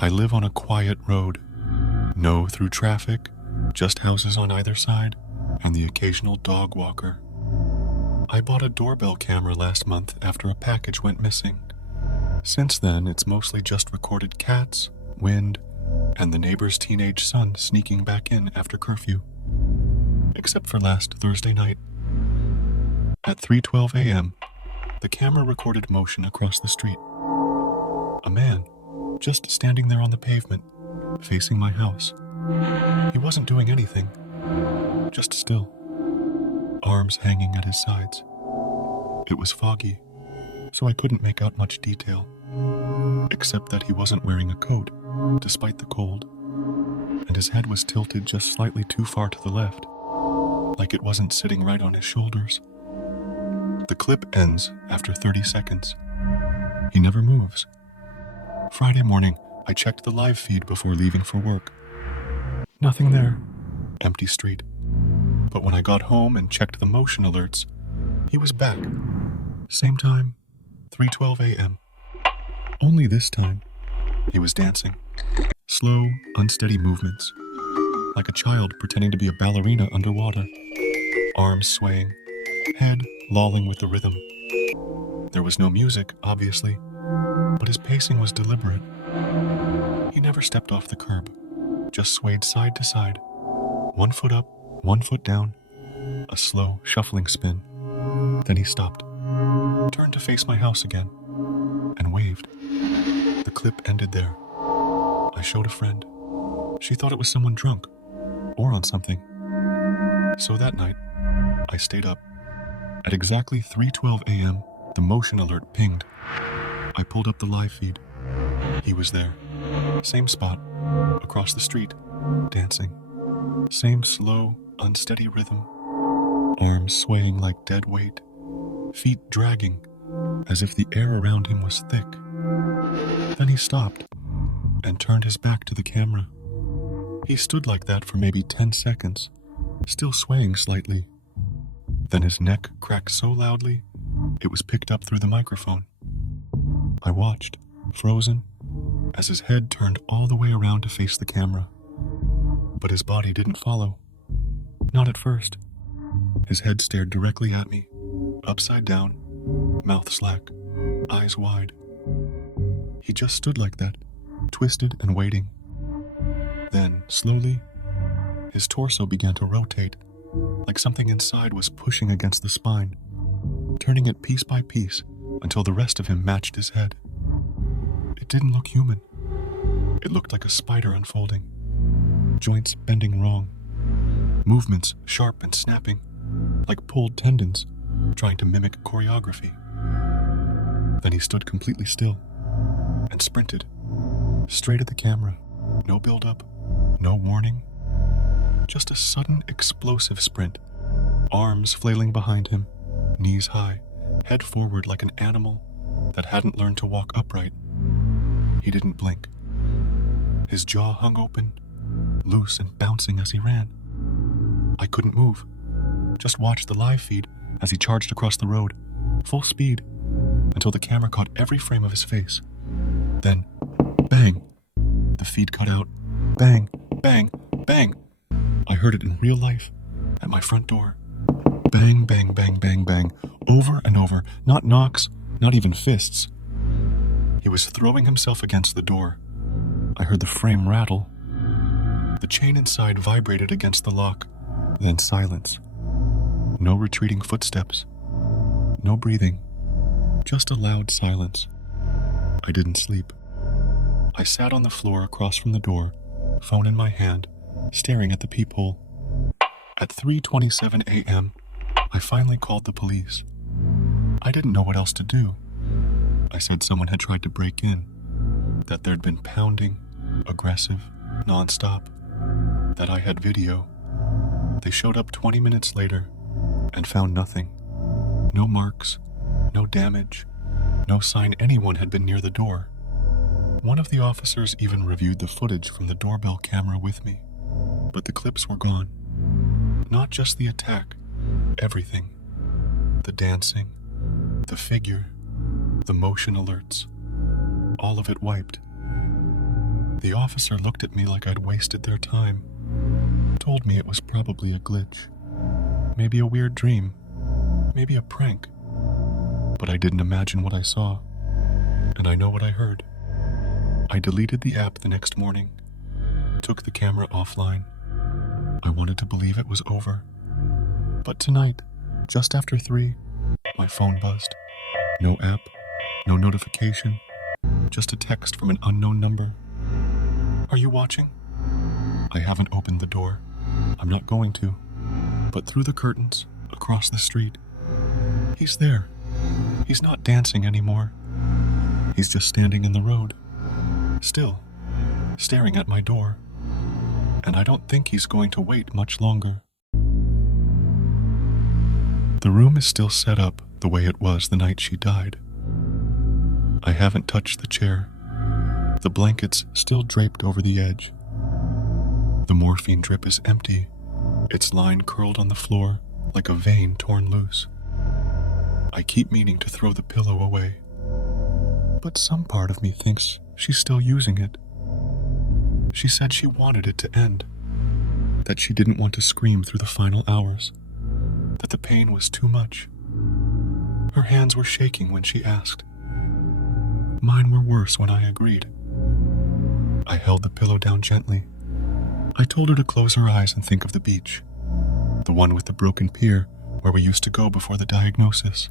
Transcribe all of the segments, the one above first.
I live on a quiet road. No through traffic, just houses on either side, and the occasional dog walker. I bought a doorbell camera last month after a package went missing. Since then, it's mostly just recorded cats, wind, and the neighbor's teenage son sneaking back in after curfew. Except for last Thursday night. At 3:12 a.m., the camera recorded motion across the street. A man, just standing there on the pavement, facing my house. He wasn't doing anything, just still, arms hanging at his sides. It was foggy, so I couldn't make out much detail, except that he wasn't wearing a coat, despite the cold, and his head was tilted just slightly too far to the left, like it wasn't sitting right on his shoulders. The clip ends after 30 seconds. He never moves. Friday morning, I checked the live feed before leaving for work. Nothing there. Empty street. But when I got home and checked the motion alerts, he was back. Same time, 3:12 a.m. Only this time, he was dancing. Slow, unsteady movements. Like a child pretending to be a ballerina underwater. Arms swaying, head lolling with the rhythm. There was no music, obviously, but his pacing was deliberate. He never stepped off the curb, just swayed side to side. 1 foot up, 1 foot down, a slow, shuffling spin. Then he stopped, turned to face my house again, and waved. The clip ended there. I showed a friend. She thought it was someone drunk, or on something. So that night, I stayed up. At exactly 3:12 a.m., the motion alert pinged. I pulled up the live feed. He was there. Same spot, across the street, dancing. Same slow, unsteady rhythm. Arms swaying like dead weight. Feet dragging, as if the air around him was thick. Then he stopped and turned his back to the camera. He stood like that for maybe 10 seconds, still swaying slightly. Then his neck cracked so loudly, it was picked up through the microphone. I watched, frozen, as his head turned all the way around to face the camera. But his body didn't follow. Not at first. His head stared directly at me, upside down, mouth slack, eyes wide. He just stood like that, twisted and waiting. Then, slowly, his torso began to rotate, like something inside was pushing against the spine, turning it piece by piece until the rest of him matched his head. It didn't look human. It looked like a spider unfolding, joints bending wrong, movements sharp and snapping, like pulled tendons, trying to mimic choreography. Then he stood completely still and sprinted, straight at the camera. No build-up, no warning, just a sudden explosive sprint, arms flailing behind him, knees high, head forward like an animal that hadn't learned to walk upright. He didn't blink. His jaw hung open, loose and bouncing as he ran. I couldn't move, just watched the live feed as he charged across the road, full speed, until the camera caught every frame of his face. Then, bang! The feed cut out. Bang, bang, bang! I heard it in real life, at my front door. Bang, bang, bang, bang, bang, over and over, not knocks, not even fists. He was throwing himself against the door. I heard the frame rattle. The chain inside vibrated against the lock, then silence. No retreating footsteps, no breathing, just a loud silence. I didn't sleep. I sat on the floor across from the door, phone in my hand, staring at the peephole. At 3:27 a.m., I finally called the police. I didn't know what else to do. I said someone had tried to break in, that there'd been pounding, aggressive, nonstop, that I had video. They showed up 20 minutes later and found nothing. No marks, no damage, no sign anyone had been near the door. One of the officers even reviewed the footage from the doorbell camera with me, but the clips were gone. Not just the attack, everything. The dancing, the figure, the motion alerts, all of it wiped. The officer looked at me like I'd wasted their time, told me it was probably a glitch, maybe a weird dream, maybe a prank. But I didn't imagine what I saw, and I know what I heard. I deleted the app the next morning, took the camera offline. I wanted to believe it was over. But tonight, just after 3, my phone buzzed. No app, no notification, just a text from an unknown number. Are you watching? I haven't opened the door. I'm not going to. But through the curtains, across the street, he's there. He's not dancing anymore. He's just standing in the road, still, staring at my door. And I don't think he's going to wait much longer. The room is still set up the way it was the night she died. I haven't touched the chair. The blanket's still draped over the edge. The morphine drip is empty, its line curled on the floor like a vein torn loose. I keep meaning to throw the pillow away, but some part of me thinks she's still using it. She said she wanted it to end, that she didn't want to scream through the final hours, that the pain was too much. Her hands were shaking when she asked. Mine were worse when I agreed. I held the pillow down gently. I told her to close her eyes and think of the beach, the one with the broken pier where we used to go before the diagnosis,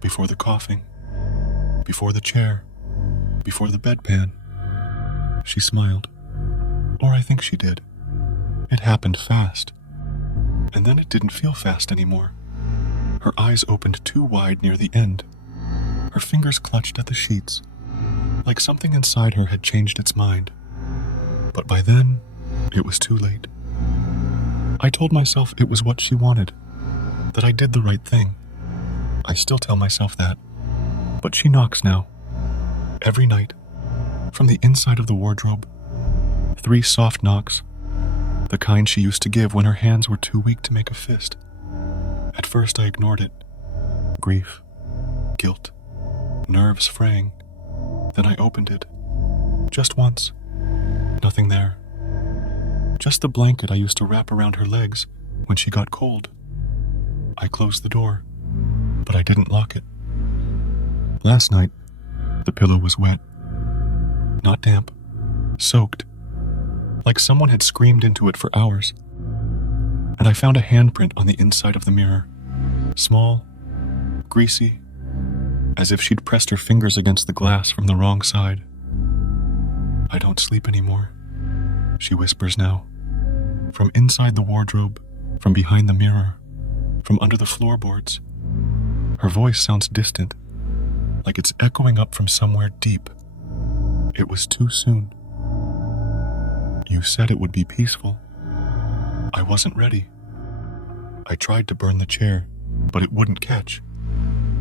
before the coughing, before the chair, before the bedpan. She smiled, or I think she did. It happened fast, and then it didn't feel fast anymore. Her eyes opened too wide near the end. Her fingers clutched at the sheets, like something inside her had changed its mind. But by then, it was too late. I told myself it was what she wanted, that I did the right thing. I still tell myself that. But she knocks now. Every night. From the inside of the wardrobe. 3 soft knocks. The kind she used to give when her hands were too weak to make a fist. At first I ignored it. Grief. Guilt. Nerves fraying. Then I opened it. Just once. Nothing there. Just the blanket I used to wrap around her legs when she got cold. I closed the door, but I didn't lock it. Last night, the pillow was wet. Not damp. Soaked. Like someone had screamed into it for hours. And I found a handprint on the inside of the mirror. Small, greasy, as if she'd pressed her fingers against the glass from the wrong side. I don't sleep anymore, she whispers now. From inside the wardrobe, from behind the mirror, from under the floorboards. Her voice sounds distant, like it's echoing up from somewhere deep. It was too soon. You said it would be peaceful. I wasn't ready. I tried to burn the chair, but it wouldn't catch.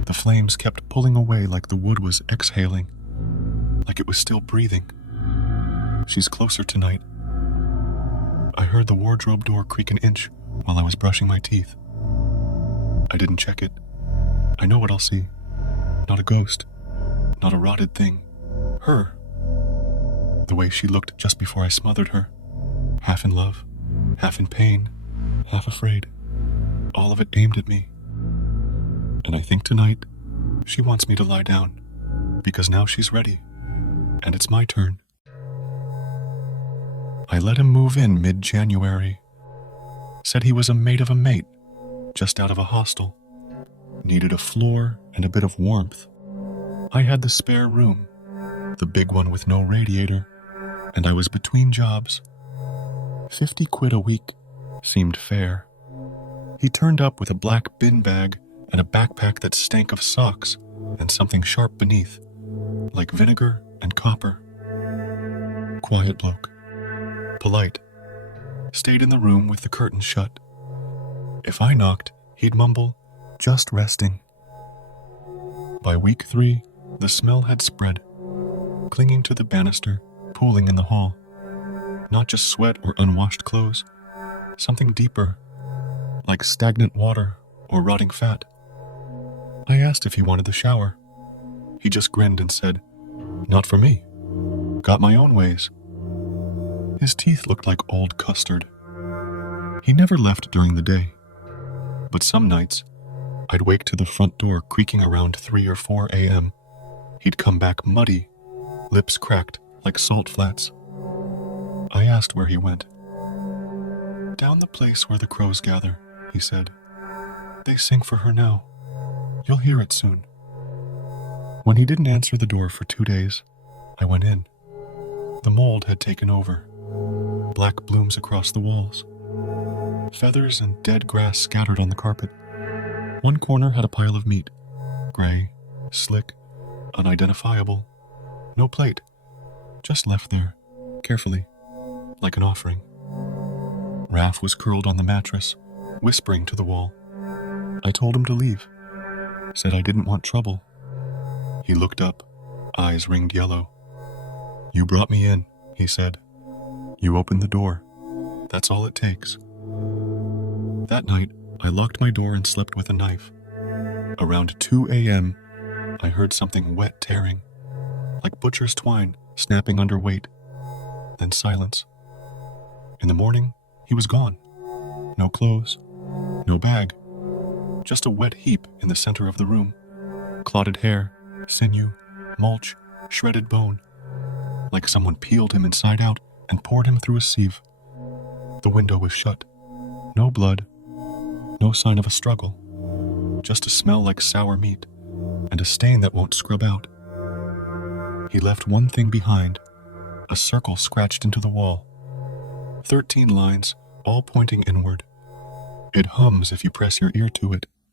The flames kept pulling away like the wood was exhaling, like it was still breathing. She's closer tonight. I heard the wardrobe door creak an inch while I was brushing my teeth. I didn't check it. I know what I'll see. Not a ghost. Not a rotted thing. Her. The way she looked just before I smothered her. Half in love, half in pain, half afraid. All of it aimed at me. And I think tonight, she wants me to lie down, because now she's ready, and it's my turn. I let him move in mid-January. Said he was a mate of a mate, just out of a hostel. Needed a floor and a bit of warmth. I had the spare room, the big one with no radiator, and I was between jobs. 50 quid a week seemed fair. He turned up with a black bin bag and a backpack that stank of socks and something sharp beneath, like vinegar and copper. Quiet bloke. Polite. Stayed in the room with the curtains shut. If I knocked, he'd mumble, "Just resting." By week 3, the smell had spread, clinging to the banister, pooling in the hall. Not just sweat or unwashed clothes, something deeper, like stagnant water or rotting fat. I asked if he wanted the shower. He just grinned and said, "Not for me. Got my own ways." His teeth looked like old custard. He never left during the day, but some nights, I'd wake to the front door creaking around 3 or 4 a.m. He'd come back muddy, lips cracked like salt flats. I asked where he went. "Down the place where the crows gather," he said. "They sing for her now. You'll hear it soon." When he didn't answer the door for 2 days, I went in. The mold had taken over. Black blooms across the walls. Feathers and dead grass scattered on the carpet. One corner had a pile of meat. Gray, slick, unidentifiable. No plate. Just left there, carefully, like an offering. Raph was curled on the mattress, whispering to the wall. I told him to leave. Said I didn't want trouble. He looked up, eyes ringed yellow. "You brought me in," he said. "You opened the door. That's all it takes." That night, I locked my door and slept with a knife. Around 2 a.m., I heard something wet tearing, like butcher's twine snapping under weight. Then silence. In the morning, he was gone. No clothes, no bag, just a wet heap in the center of the room. Clotted hair, sinew, mulch, shredded bone, like someone peeled him inside out and poured him through a sieve. The window was shut. No blood, no sign of a struggle, just a smell like sour meat and a stain that won't scrub out. He left one thing behind, a circle scratched into the wall. 13 lines, all pointing inward. It hums if you press your ear to it.